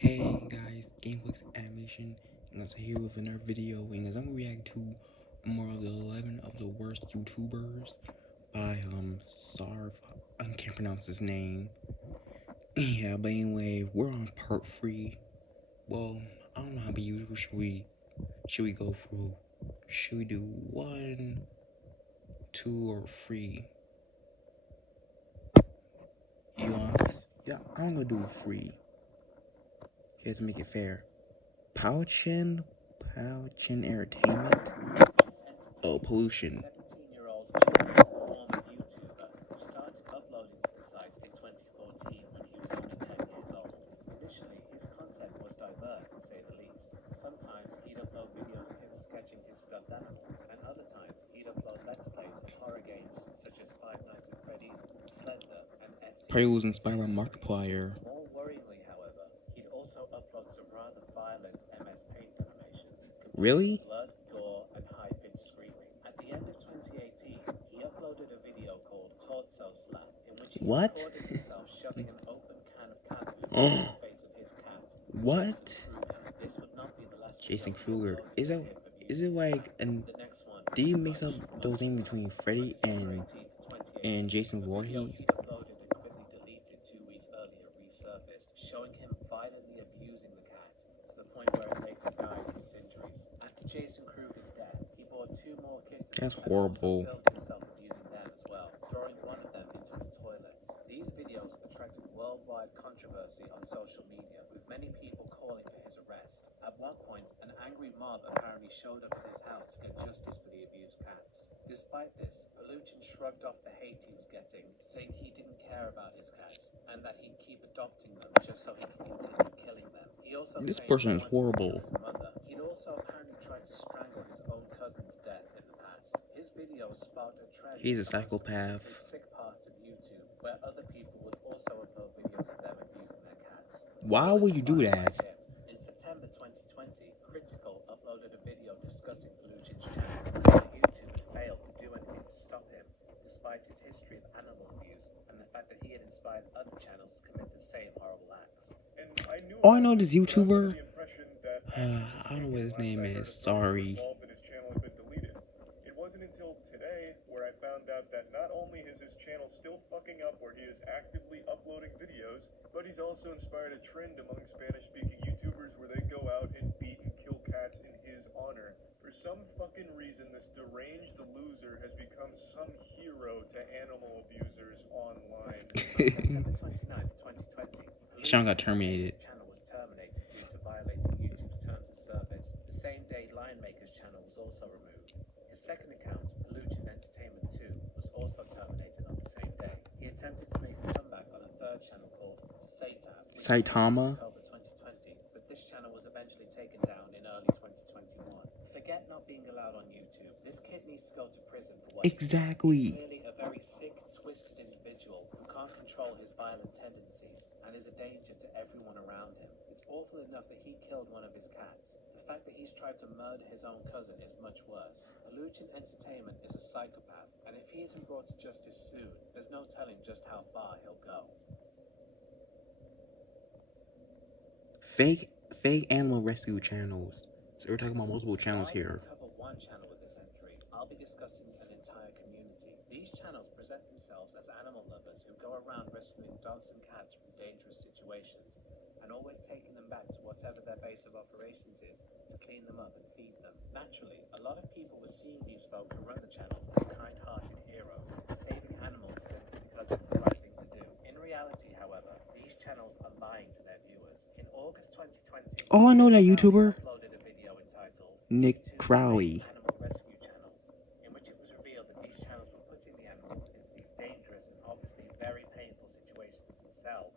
Hey guys, Gameflix Animation, and I'm here with another video, and as I'm gonna react to more of the 11 of the worst YouTubers by Sarv. I can't pronounce his name. Yeah, but anyway, we're on part 3. Well, I don't know how many YouTubers should we go through? Should we do 1, 2, or 3? You want? Yeah, I'm gonna do 3. You have to make it fair. Pouchin Entertainment. Oh, pollution. 17-year-old former YouTuber who started uploading to the site in 2014 when he was only 10 years old. Initially, his content was diverse, to say the least. Sometimes he'd upload videos of him sketching his stuffed animals, and other times he'd upload Let's Plays of horror games such as Five Nights at Freddy's, Slender, and Probably SCP. was inspired by Markiplier. More worryingly, however, he'd also upload some rather violent MS Paint animations, complete with Really? blood, gore, and high-pitched screaming. At the end of 2018, he uploaded a video called Torso Slap, in which he What? recorded himself shoving an open can of cat food into Oh, the face of his cat, Jason what? Kruger. This would not be the last Jason video he Kruger. uploaded of him Is it abusing his like cat. an The next one, do you mix up Punch, those names Motionless. between On Freddy December 18th, 2018, and Jason a video Voorhees? he'd uploaded and quickly deleted 2 weeks earlier resurfaced, showing him violently abusing the cat to the point where it later died of its injuries. After Jason Kruger's death, he bought 2 more kittens That's and also horrible. filmed himself abusing them as well, throwing one of them into his toilet. These videos attracted worldwide controversy on social media, with many people calling for his arrest. At one point, an angry mob apparently showed up at his house to get justice for the abused cats. Despite this, Paluchin shrugged off the hate he was getting, saying he didn't care about his cats and that he'd keep adopting them just so he could continue killing them. He also This claimed he person is wanted to kill horrible. his mother. He'd also apparently tried to strangle his own cousin to death in the past. His videos sparked a trend He's a amongst the psychopath. particularly sick part of YouTube, where other people would also upload videos of them abusing their cats. Why All would you do inspired by that? him. In September 2020, Critical uploaded a video discussing Paluchin's channel, and YouTube had failed to do anything to stop him, despite his history of animal abuse and the fact that he had inspired other channels to commit the same horrible acts. And I knew Oh, I about know this, this but I was under YouTuber. the impression that action was I don't know taken what his last name I is. heard a person who was Sorry. involved in his channel had been deleted. It wasn't until today where I found out that not only is his channel still fucking up where he is actively uploading videos, but he's also inspired a trend among Spanish-speaking YouTubers where they go out and beat and kill cats in his honor. For some fucking reason, this deranged loser has become some hero to animal abusers online. September 29th, 2020, Sean got Paluchin terminated. Entertainment's channel was terminated due to violating YouTube's terms of service. The same day, Lionmaker's channel was also removed. His second account, Paluchin Entertainment 2, was also terminated on the same day. He attempted to make a comeback on a third channel called Satan, which debuted in Saitama. October 2020, but this channel was eventually taken down in early 2021. Forget not being allowed on YouTube. This kid needs to go to prison for what he's done. He's Exactly. clearly a very sick, twisted individual who can't control his violent tendencies and is a danger to everyone around him. It's awful enough that he killed one of his cats. The fact that he's tried to murder his own cousin is much worse. Paluchin Entertainment is a psychopath, and if he isn't brought to justice soon, there's no telling just how far he'll go. Fake animal rescue channels. So we're talking about multiple channels While here. we'll cover one channel with this entry, I'll be discussing an entire community. These channels present themselves as animal lovers who go around rescuing dogs and cats from dangerous situations and always taking them back to whatever their base of operations is to clean them up and feed them. Naturally, a lot of people were seeing these folk who run the channels as kind-hearted heroes, saving animals simply because it's the right thing to do. In reality, however, these channels are lying to their viewers. In August 2020, Oh, I know that Nick Crowley YouTuber. uploaded a video entitled Nick YouTube Crowley. Fake Animal Rescue Channels, in which it was revealed that these channels were putting the animals into these dangerous and obviously very painful situations themselves,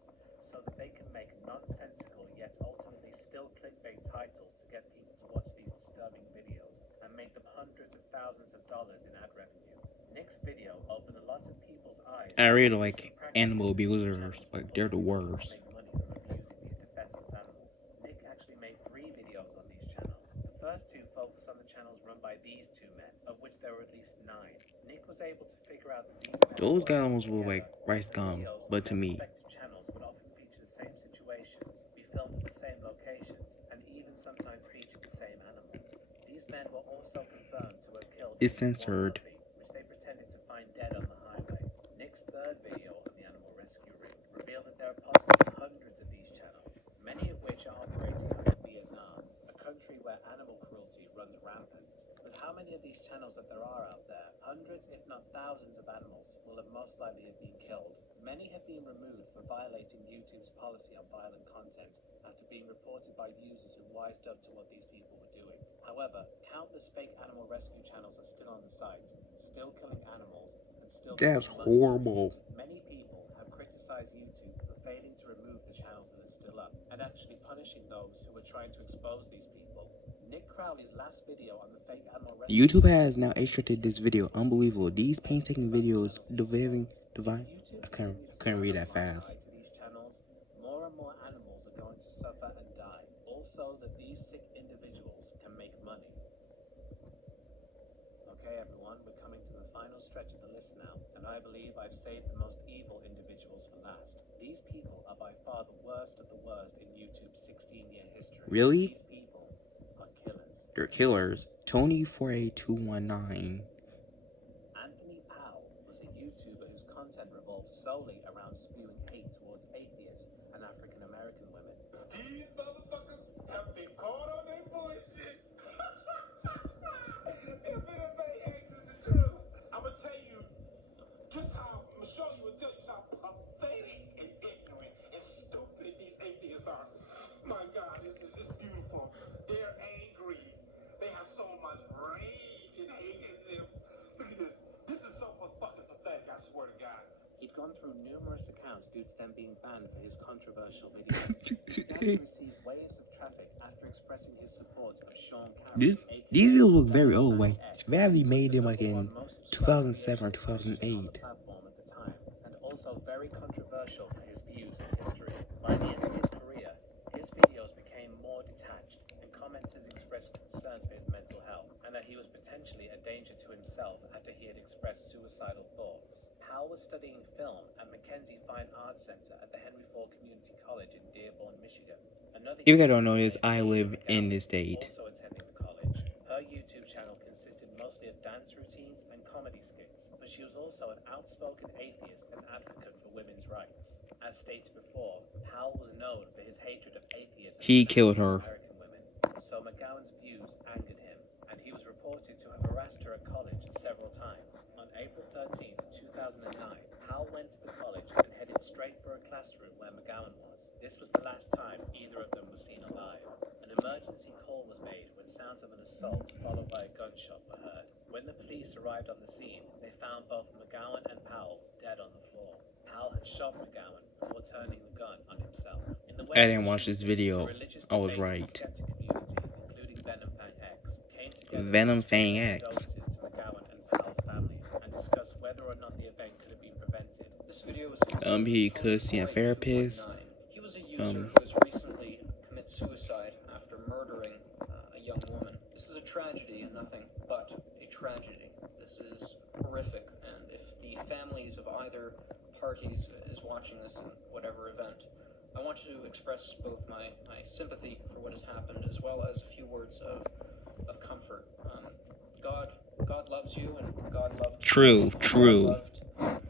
so that they can make nonsensical yet ultimately still clickbait titles to get people to watch these disturbing videos and make them hundreds of thousands of dollars in ad revenue. Nick's video opened a lot of people's eyes. I really like animal abusers. Like, they're the worst. Make money from abusing these defenseless animals. Nick actually made 3 videos on these channels. The first 2 focus on the channels run by these 2 men, of which there were at least 9. Nick was able to figure out that these men Those were guys working almost look like together, rice as the gum, videos on but to their me. respective channels would often feature the same situations, be filmed at the same locations, and even sometimes featured the same animals. These men were also confirmed to have killed It's Nick's one censored. puppy, which they pretended to find dead on the highway. Nick's third video on the animal rescue ring revealed that there are possibly hundreds of these channels, many of which are operating out of Vietnam, a country where animal cruelty runs rampant. With how many of these channels that there are out there, hundreds if not thousands of animals will have most likely have been killed. Many have been removed for violating YouTube's policy on violent content after being reported by users who wised up to what these people were doing. However, countless fake animal rescue channels are still on the site, still killing animals and still That's making money. horrible. Many people have criticized YouTube for failing to remove the channels that are still up and actually punishing those who were trying to expose these people. Nick Crowley's last video on the fake animal rescue YouTube channel has now extracted this video. Unbelievable. These painstaking videos, I couldn't read that fast. to these channels, more and more animals are going to suffer and die. Also, that these sick individuals can make money. Okay, everyone, we're coming to the final stretch of the list now, and I believe I've saved the most evil individuals for last. These people are by far the worst of the worst in YouTube's 16-year history. Really? These people are killers. They're killers. Tony48219. Anthony Powell was a YouTuber whose content revolved solely around spewing hate towards atheists and African American women. These motherfuckers have been caught on their bullshit. If anybody asks the truth, I'ma tell you just how, I'm sure you will tell you how pathetic and ignorant and stupid these atheists are. My God, this is beautiful. They're angry. They have so much rage and hate in them. Look at this. This is so fucking pathetic, I swear to God. He'd gone through numerous accounts due to them being banned for his controversial videos. He began to receive waves of traffic after expressing his support of Sean Carroll, aka These videos look very Devilman old. Like, X, Valley who was made the them like #1 in most subscribed 2007 or creator on the 2008. platform at the time, and also very controversial for his views and history. By the end of his career, his videos became more detached, and commenters expressed concerns for his mental health, and that he was potentially a danger to himself after he had expressed suicidal thoughts. Powell was studying film at Mackenzie Fine Arts Center at the Henry Ford Community College in Dearborn, Michigan. Another If you guys don't YouTuber know this, named I Asia live in McGowan this state. also attending the college. Her YouTube channel consisted mostly of dance routines and comedy skits, but she was also an outspoken atheist and advocate for women's rights. As stated before, Powell was known for his hatred of atheism He and killed African her. American women, so McGowan's views angered him, and he was reported to have harassed her at college several times. On April 13th, 2009, Powell went to the college and headed straight for a classroom where McGowan was. This was the last time either of them was seen alive. An emergency call was made when sounds of an assault followed by a gunshot were heard. When the police arrived on the scene, they found both McGowan and Powell dead on the floor. Powell had shot McGowan before turning the gun on himself. In the wake I of didn't the watch this shooting, video. the religious I was debate and right. skeptic community, including Venom Fang X, came together Venom to express Fang their X. condolences to McGowan and Powell's families and discuss whether or not the event could have been prevented. This video was He could see a therapist. He was a user Um, who has recently committed suicide after murdering a young woman. This is a tragedy and nothing but a tragedy. This is horrific, and if the families of either parties is watching this in whatever event, I want to express both my sympathy for what has happened as well as a few words of comfort. God loves you, and God loved True, God true. loved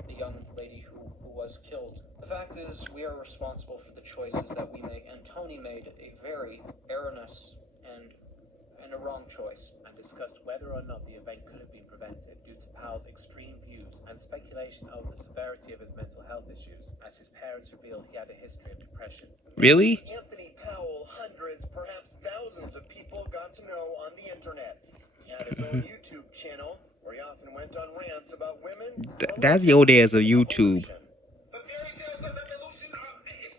the young lady who was killed. The fact is, we are responsible for the choices that we make, and Tony made a very erroneous and a wrong choice, and discussed whether or not the event could have been prevented due to Powell's extreme views and speculation over the severity of his mental health issues, as his parents revealed he had a history of depression. Really? Anthony Powell, hundreds, perhaps thousands of people got to know on the internet. He had his own YouTube channel where he often went on rants about women. That's the old days of YouTube. The fairy tales of evolution is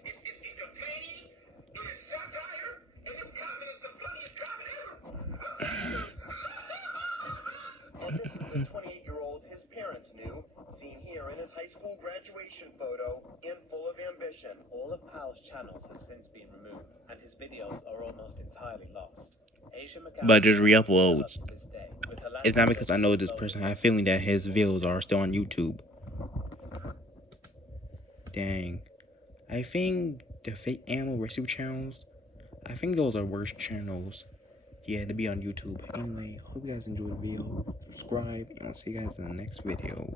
entertaining, it is satire, and this comment is the funniest comment ever. And this is the 28-year-old his parents knew, seen here in his high school graduation photo, in full of ambition. All of Powell's channels have since been removed, and his videos are almost entirely lost. Asia McGowan But just still re-uploads. up to this day, with her last It's not video because I know this uploaded person. I have a feeling that his videos are still on YouTube. Dang. I think the fake animal rescue channels, I think those are worse channels, yeah, to be on YouTube. Anyway, hope you guys enjoyed the video. Subscribe, and I'll see you guys in the next video.